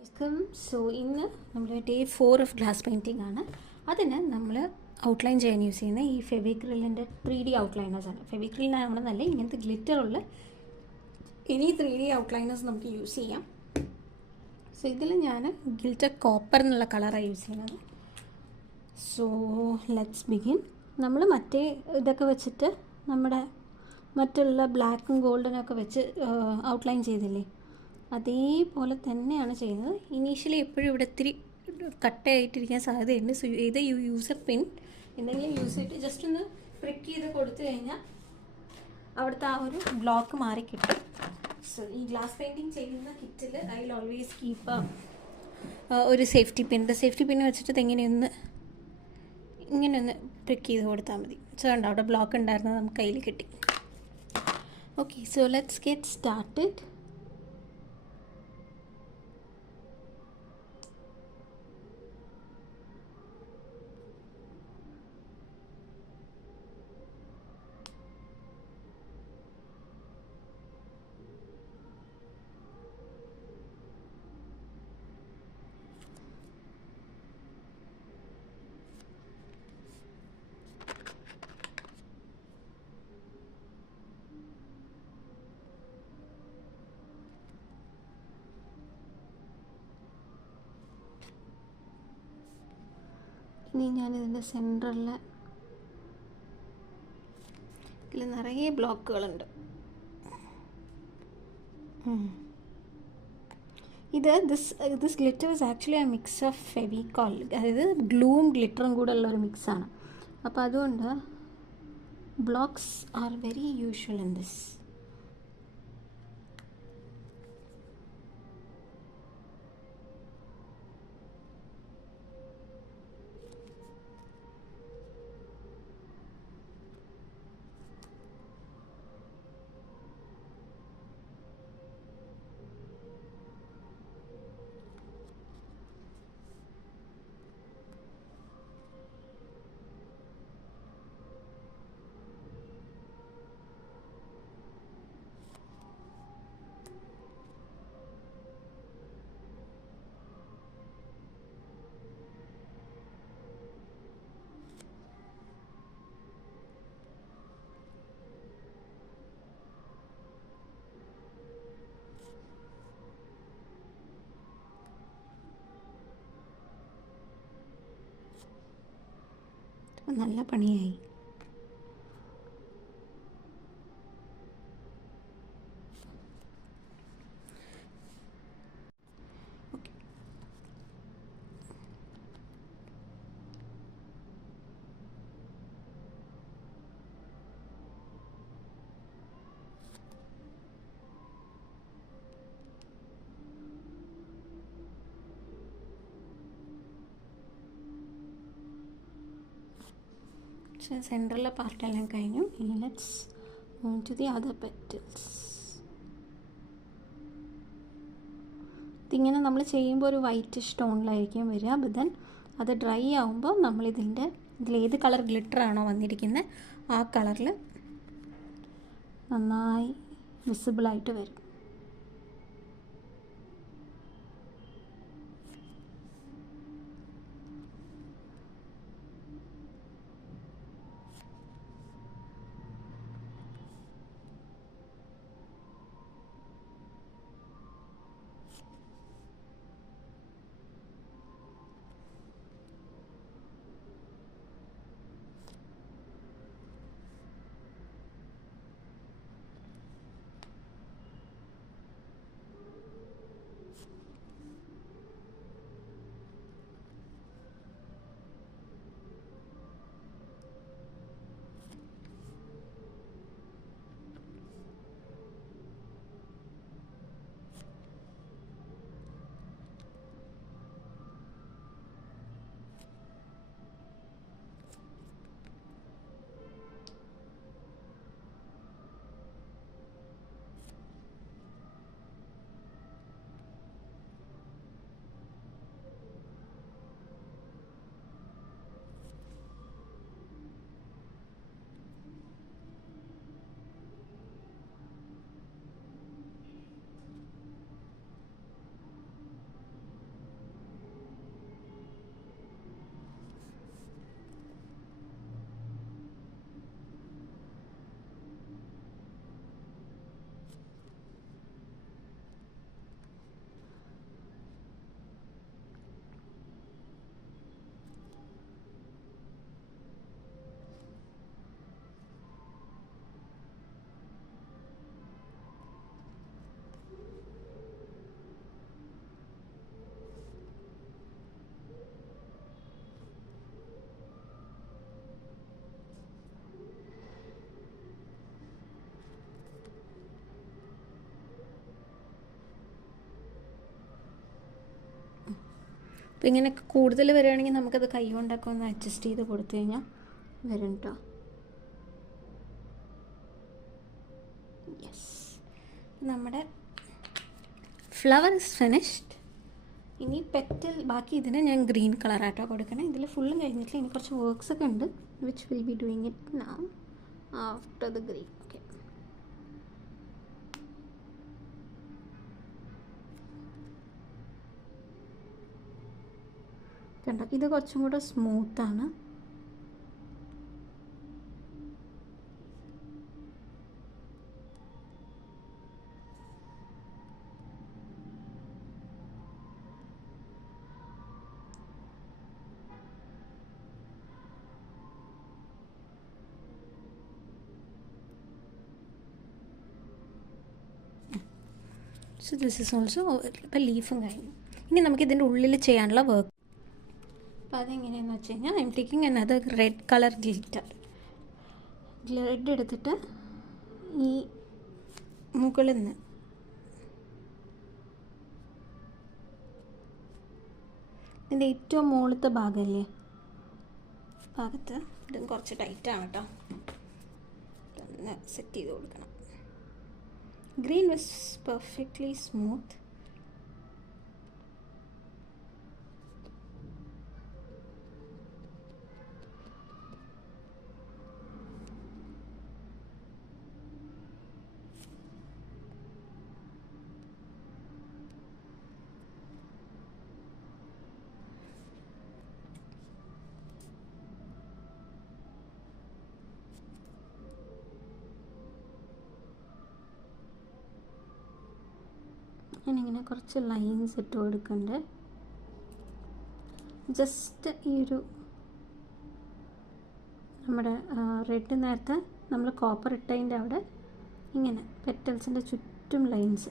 Welcome. So ഇന്ന് നമ്മൾ day 4 of glass painting ആണ്. അതിന് നമ്മൾ ഔട്ട്ലൈൻ ചെയ്യാൻ യൂസ് ചെയ്യുന്ന ഈ ഫെവിക്രിലിൻ്റെ 3D ഔട്ട്ലൈനേഴ്സാണ്. ഫെവിക്രിലിനാണെന്നല്ല, ഇങ്ങനത്തെ ഗ്ലിറ്ററുള്ള ഇനി 3D ഔട്ട്ലൈനേഴ്സ് നമുക്ക് യൂസ് ചെയ്യാം. സോ ഇതിൽ ഞാൻ ഗിൽറ്റർ കോപ്പർ എന്നുള്ള കളറാണ് യൂസ് ചെയ്യുന്നത്. So let's begin. നമ്മൾ മറ്റേ ഇതൊക്കെ വെച്ചിട്ട് നമ്മുടെ മറ്റുള്ള ബ്ലാക്കും ഗോൾഡനൊക്കെ വെച്ച് ഔട്ട്ലൈൻ ചെയ്തില്ലേ, അതേപോലെ തന്നെയാണ് ചെയ്യുന്നത്. ഇനീഷ്യലി എപ്പോഴും ഇവിടെ ഇത്തിരി കട്ടയായിട്ടിരിക്കാൻ സാധ്യതയുണ്ട്. സോ ഇത് യൂസർ പിൻ എന്തെങ്കിലും യൂസ് ചെയ്തിട്ട് ജസ്റ്റ് ഒന്ന് പ്രിക്ക് ചെയ്ത് കൊടുത്തു കഴിഞ്ഞാൽ അവിടുത്തെ ആ ഒരു ബ്ലോക്ക് മാറി കിട്ടും. സോ ഈ ഗ്ലാസ് പെയിൻറ്റിങ് ചെയ്യുന്ന കിറ്റിൽ ഐ വിൽ ഓൾവേസ് കീപ്പ് ഒരു സേഫ്റ്റി പിൻ വെച്ചിട്ട് ഇങ്ങനെ ഒന്ന് പ്രിക്ക് ചെയ്ത് കൊടുത്താൽ മതി. സോ കണ്ടോ, അവിടെ ബ്ലോക്ക് ഉണ്ടായിരുന്നത് നമുക്ക് കയ്യിൽ കിട്ടി. Okay, so let's get started. ഇനി ഞാനിതിൻ്റെ സെൻറ്ററിൽ ഇതിൽ നിറയെ ബ്ലോക്കുകളുണ്ട്. This glitter is actually a mix of Fevicol, അതായത് ഗ്ലൂവും ഗ്ലിറ്ററും കൂടെ ഉള്ളൊരു മിക്സാണ്. അപ്പോൾ അതുകൊണ്ട് blocks are very usual in this. നല്ല പണിയായി. സെൻറ്ററിലെ പാർട്ടെല്ലാം കഴിഞ്ഞു. ഇനി let's move to the other petals. ഇതിങ്ങനെ നമ്മൾ ചെയ്യുമ്പോൾ ഒരു വൈറ്റിഷ് ടോണിലായിരിക്കും വരിക. ബട്ട് ദെൻ അത് ഡ്രൈ ആകുമ്പോൾ ഇതിലേത് കളർ ഗ്ലിറ്ററാണോ വന്നിരിക്കുന്നത് ആ കളറിൽ നന്നായി വിസിബിളായിട്ട് വരും. അപ്പോൾ ഇങ്ങനെയൊക്കെ കൂടുതൽ വരികയാണെങ്കിൽ നമുക്കത് കൈ കൊണ്ടൊക്കെ ഒന്ന് അഡ്ജസ്റ്റ് ചെയ്ത് കൊടുത്തു കഴിഞ്ഞാൽ വരും കേട്ടോ. യെസ്, നമ്മുടെ ഫ്ലവർ ഇസ് ഫിനിഷ്ഡ്. ഇനി പെറ്റൽ ബാക്കി ഇതിന് ഞാൻ ഗ്രീൻ കളറായിട്ടോ കൊടുക്കണം. ഇതിൽ ഫുള്ളും കഴിഞ്ഞിട്ടില്ല, ഇനി കുറച്ച് വർക്ക്സ് ഒക്കെ ഉണ്ട് which will be doing it now after the green. Okay, കണ്ടോ ഇത് കുറച്ചും കൂടെ സ്മൂത്താണ്. സോ ദിസ് ഈസ് ഓൾസോ ഇപ്പോൾ ലീഫും കഴിഞ്ഞു. ഇനി നമുക്ക് ഇതിൻ്റെ ഉള്ളിൽ ചെയ്യാനുള്ള വർക്ക്. അപ്പോൾ അതെങ്ങനെയാണെന്ന് വെച്ച് കഴിഞ്ഞാൽ I am taking another red colour glitter. Red എടുത്തിട്ട് ഈ മുകളിൽ നിന്ന് ഇതിൻ്റെ ഏറ്റവും മുകളിലത്തെ ഭാഗമല്ലേ ഭാഗത്ത് ഇതും കുറച്ച് ടൈറ്റാണ് കേട്ടോ, ഒന്ന് സെറ്റ് ചെയ്ത് കൊടുക്കണം. Green was perfectly smooth. ഞാനിങ്ങനെ കുറച്ച് ലൈൻസ് ഇട്ട് കൊടുക്കുന്നുണ്ട്. ജസ്റ്റ് ഈ ഒരു നമ്മുടെ റെഡ് നേരത്തെ നമ്മൾ കോപ്പർ ഇട്ടതിൻ്റെ അവിടെ ഇങ്ങനെ പെറ്റൽസിൻ്റെ ചുറ്റും ലൈൻസ്.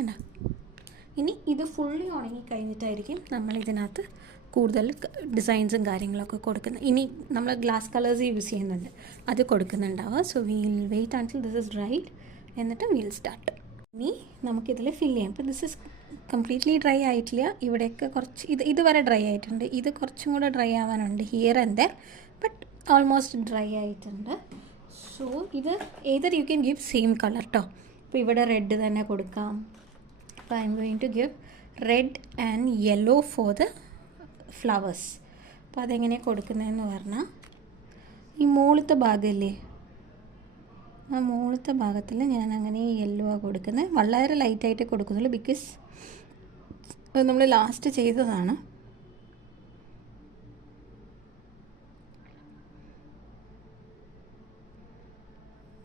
ഉണ്ടോ? ഇനി ഇത് ഫുള്ളി ഉണങ്ങി കഴിഞ്ഞിട്ടായിരിക്കും നമ്മൾ ഇതിനകത്ത് കൂടുതൽ ഡിസൈൻസും കാര്യങ്ങളൊക്കെ കൊടുക്കുന്നത്. ഇനി നമ്മൾ ഗ്ലാസ് കളേഴ്സ് യൂസ് ചെയ്യുന്നുണ്ട്, അത് കൊടുക്കുന്നുണ്ടാവുക. So we'll wait until this is dried, എന്നിട്ട് വീൽ സ്റ്റാർട്ട്. ഇനി നമുക്കിതിൽ ഫില്ല് ചെയ്യാം. ഇപ്പോൾ ദിസ് ഇസ് കംപ്ലീറ്റ്ലി ഡ്രൈ ആയിട്ടില്ല, ഇവിടെയൊക്കെ കുറച്ച് ഇതുവരെ ഡ്രൈ ആയിട്ടുണ്ട്. ഇത് കുറച്ചും കൂടെ ഡ്രൈ ആവാനുണ്ട് here and there, but almost dry ആയിട്ടുണ്ട്. സോ ഇത് either you can give same colour കേട്ടോ. ഇപ്പോൾ ഇവിടെ റെഡ് തന്നെ കൊടുക്കാം. അപ്പോൾ I M going to give red and yellow for the flowers. അപ്പോൾ അതെങ്ങനെയാണ് കൊടുക്കുന്നതെന്ന് പറഞ്ഞാൽ ഈ മുകളിലത്തെ ഭാഗമല്ലേ, ആ മുകളിലത്തെ ഭാഗത്തിൽ ഞാൻ അങ്ങനെ യെല്ലോ ആണ് കൊടുക്കുന്നത്. വളരെ ലൈറ്റായിട്ടേ കൊടുക്കുന്നുള്ളൂ, ബിക്കോസ് അത് നമ്മൾ ലാസ്റ്റ് ചെയ്തതാണ്.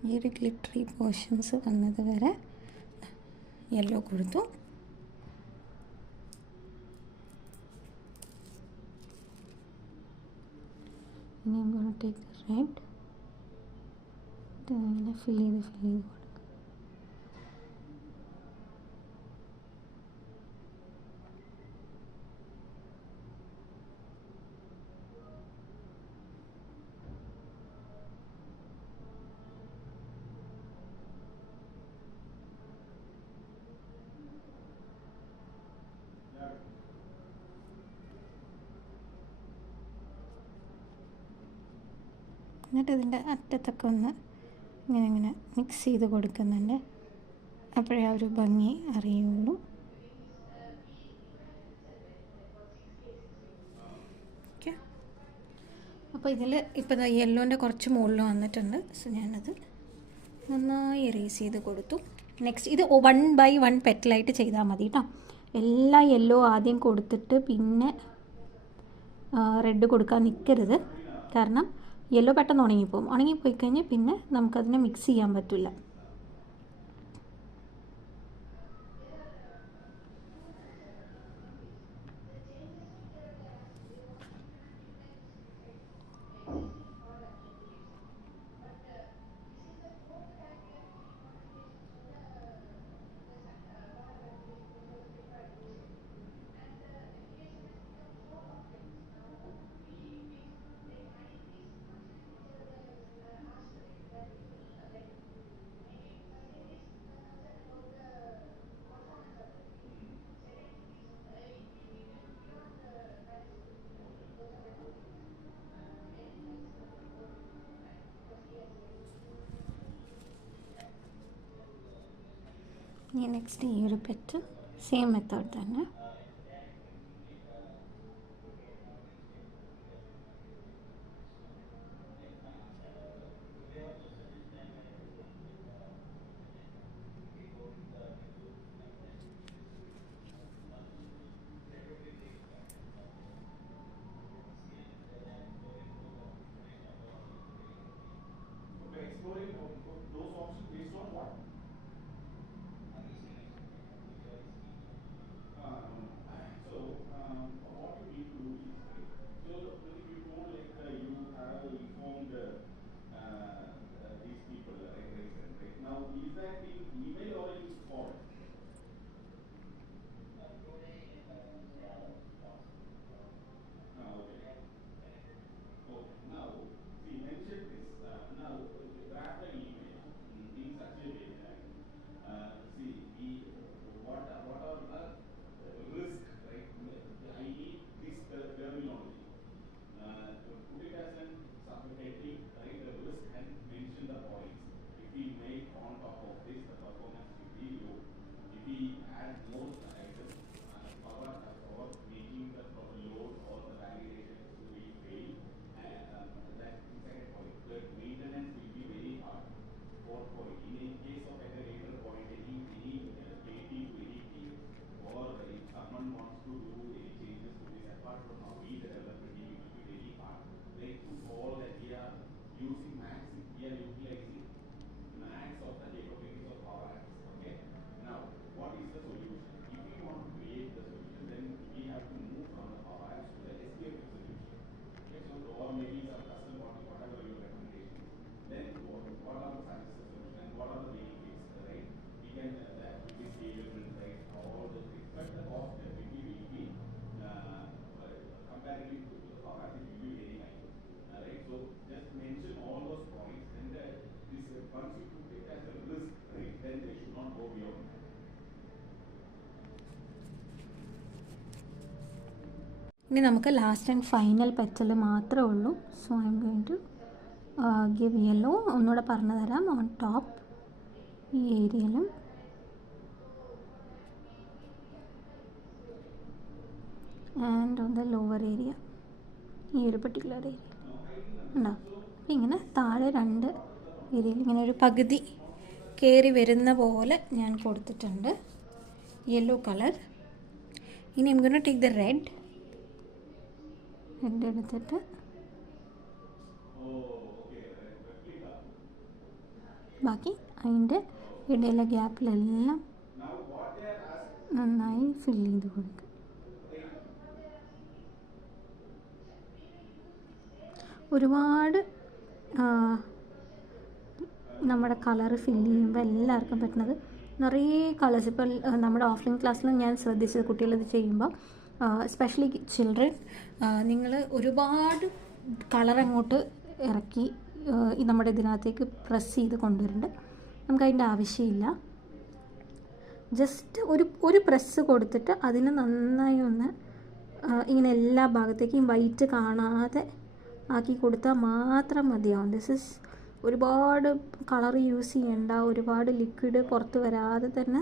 ഈ ഒരു ഗ്ലിറ്ററി പോർഷൻസ് വന്നത് വരെ യെല്ലോ കൊടുത്തു. ഇനി I'm going to take the red, ഇങ്ങനെ ഫിൽ ചെയ്ത് കൊടുക്കും. എന്നിട്ട് ഇതിൻ്റെ അറ്റത്തൊക്കെ ഒന്ന് ഇങ്ങനെ മിക്സ് ചെയ്ത് കൊടുക്കുന്നുണ്ട്, അപ്പോഴേ ആ ഒരു ഭംഗി അറിയുള്ളൂ. ഓക്കെ, അപ്പോൾ ഇതിൽ ഇപ്പോൾ യെല്ലോൻ്റെ കുറച്ച് മുകളിൽ വന്നിട്ടുണ്ട്. സോ ഞാനത് നന്നായി എറേസ് ചെയ്ത് കൊടുത്തു. നെക്സ്റ്റ് ഇത് 1 by 1 പെറ്റലായിട്ട് ചെയ്താൽ മതി കേട്ടോ. എല്ലാ യെല്ലോ ആദ്യം കൊടുത്തിട്ട് പിന്നെ റെഡ് കൊടുക്കാൻ നിൽക്കരുത്, കാരണം യെല്ലോ പെട്ടെന്ന് ഉണങ്ങിപ്പോവും. ഉണങ്ങിപ്പോയി കഴിഞ്ഞാൽ പിന്നെ നമുക്കതിനെ മിക്സ് ചെയ്യാൻ പറ്റില്ല. ഇനി നെക്സ്റ്റ് ഈ ഒരു പെറ്റ് സെയിം മെത്തേഡ് തന്നെ. ഇനി നമുക്ക് ലാസ്റ്റ് ആൻഡ് ഫൈനൽ പെറ്റൽ മാത്രമേ ഉള്ളൂ. So I M going to give yellow. ഒന്നുകൂടെ പറഞ്ഞു തരാം. ഓൺ ടോപ്പ് ഈ ഏരിയയിലും and on the lower area, ഈ ഒരു പെർട്ടിക്കുലർ ഏരിയ ഉണ്ടാവും. അപ്പം ഇങ്ങനെ താഴെ രണ്ട് ഏരിയയിൽ ഇങ്ങനെ ഒരു പകുതി കയറി വരുന്ന പോലെ ഞാൻ കൊടുത്തിട്ടുണ്ട് യെല്ലോ കളർ. ഇനി I M going to take the red എടുത്തിട്ട് ബാക്കി അതിൻ്റെ ഇടയിലെ ഗ്യാപ്പിലെല്ലാം നന്നായി ഫില്ല് ചെയ്ത് കൊടുക്കുക. ഒരുപാട് നമ്മുടെ കളർ ഫില്ല് ചെയ്യുമ്പോൾ എല്ലാവർക്കും പറ്റുന്നത് നിറയെ കളേഴ്സ്. ഇപ്പോൾ നമ്മുടെ ഓഫ്ലൈൻ ക്ലാസ്സിലും ഞാൻ ശ്രദ്ധിച്ചത് കുട്ടികളിത് ചെയ്യുമ്പോൾ എസ്പെഷ്യലി ചിൽഡ്രൻ, നിങ്ങൾ ഒരുപാട് കളർ അങ്ങോട്ട് ഇറക്കി നമ്മുടെ ഇതിനകത്തേക്ക് പ്രസ് ചെയ്ത് കൊണ്ടുവരുന്നുണ്ട്. നമുക്കതിൻ്റെ ആവശ്യമില്ല. ജസ്റ്റ് ഒരു പ്രസ് കൊടുത്തിട്ട് അതിന് നന്നായി ഒന്ന് ഇങ്ങനെ എല്ലാ ഭാഗത്തേക്കും വൈറ്റ് കാണാതെ ആക്കി കൊടുത്താൽ മാത്രം മതിയാവും. ദിസ് ഇസ് ഒരുപാട് കളർ യൂസ് ചെയ്യേണ്ട, ഒരുപാട് ലിക്വിഡ് പുറത്ത് വരാതെ തന്നെ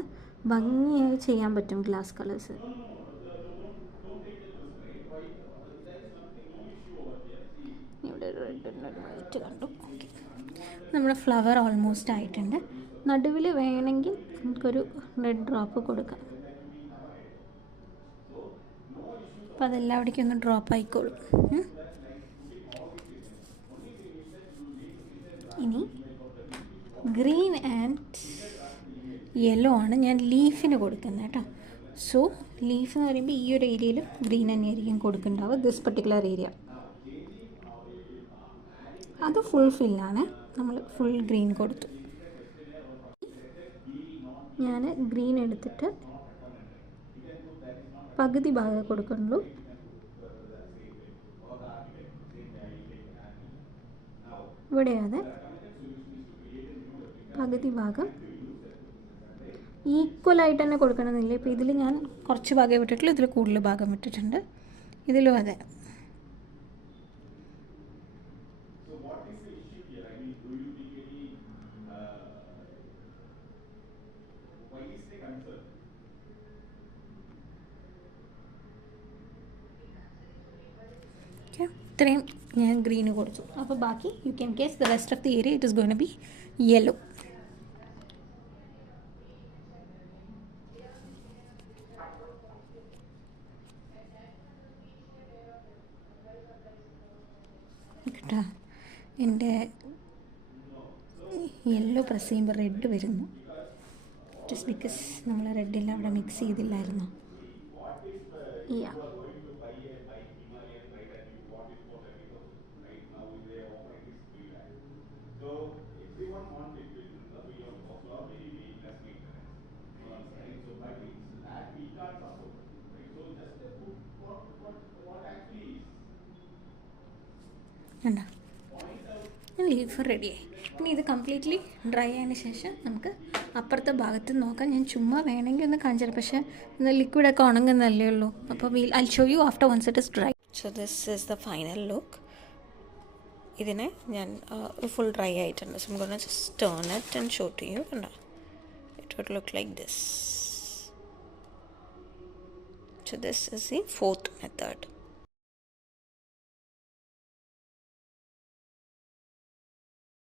ഭംഗിയായി ചെയ്യാൻ പറ്റും ഗ്ലാസ് കളേഴ്സ്. ഇവിടെ റെഡ് ഒരു വൈറ്റ് കണ്ടു. ഓക്കെ, നമ്മുടെ ഫ്ലവർ ഓൾമോസ്റ്റ് ആയിട്ടുണ്ട്. നടുവിൽ വേണമെങ്കിൽ നമുക്കൊരു റെഡ് ഡ്രോപ്പ് കൊടുക്കാം. അപ്പോൾ അതെല്ലാവിടേക്കും ഒന്ന് ഡ്രോപ്പ് ആയിക്കോളും. ഇനി ഗ്രീൻ ആൻഡ് യെല്ലോ ആണ് ഞാൻ ലീഫിന് കൊടുക്കുന്നത് കേട്ടോ. സോ ലീഫ് എന്ന് പറയുമ്പോൾ ഈ ഒരു ഏരിയയിൽ ഗ്രീൻ തന്നെയായിരിക്കും കൊടുക്കുന്നുണ്ടാവുക. ദിസ് പെർട്ടിക്കുലർ ഏരിയ അത് ഫുൾ ഫില്ലാണ്, നമ്മൾ ഫുൾ ഗ്രീൻ കൊടുത്തു. ഞാൻ ഗ്രീൻ എടുത്തിട്ട് പകുതി ഭാഗം കൊടുക്കുന്നുള്ളൂ. ഇവിടെയാണ് പകുതി ഭാഗം ഈക്വലായിട്ട് തന്നെ കൊടുക്കണമെന്നില്ല. ഇപ്പോൾ ഇതിൽ ഞാൻ കുറച്ച് ഭാഗമേ വിട്ടിട്ടുള്ളൂ, ഇതിൽ കൂടുതൽ ഭാഗം വിട്ടിട്ടുണ്ട്. ഇതിലും അതെ. ഓക്കെ, ഇത്രയും ഞാൻ ഗ്രീന് കൊടുത്തു. അപ്പോൾ ബാക്കി you can guess the rest of the area it is going to be yellow. കേട്ടോ, എൻ്റെ യെല്ലോ പ്രസ് ചെയ്യുമ്പോൾ റെഡ് വരുന്നു. ജസ്റ്റ് ബിക്കോസ് നമ്മൾ റെഡെല്ലാം അവിടെ മിക്സ് ചെയ്തില്ലായിരുന്നു. യാ, കണ്ടോ, ലീഫ് റെഡിയായി. ഇനി ഇത് കംപ്ലീറ്റ്ലി ഡ്രൈ ആയതിന് ശേഷം നമുക്ക് അപ്പുറത്തെ ഭാഗത്ത് നോക്കാം. ഞാൻ ചുമ്മാ വേണമെങ്കിൽ ഒന്ന് കാണിച്ചു, പക്ഷേ ലിക്വിഡൊക്കെ ഉണങ്ങുന്നല്ലേ ഉള്ളൂ. അപ്പോൾ I show you after once it is dry. So this is the final look. ഇതിനെ ഞാൻ ഫുൾ ഡ്രൈ ആയിട്ടുണ്ട്. So gonna just turn it and show to you. കണ്ടോ, it would look like this. So this is the fourth method.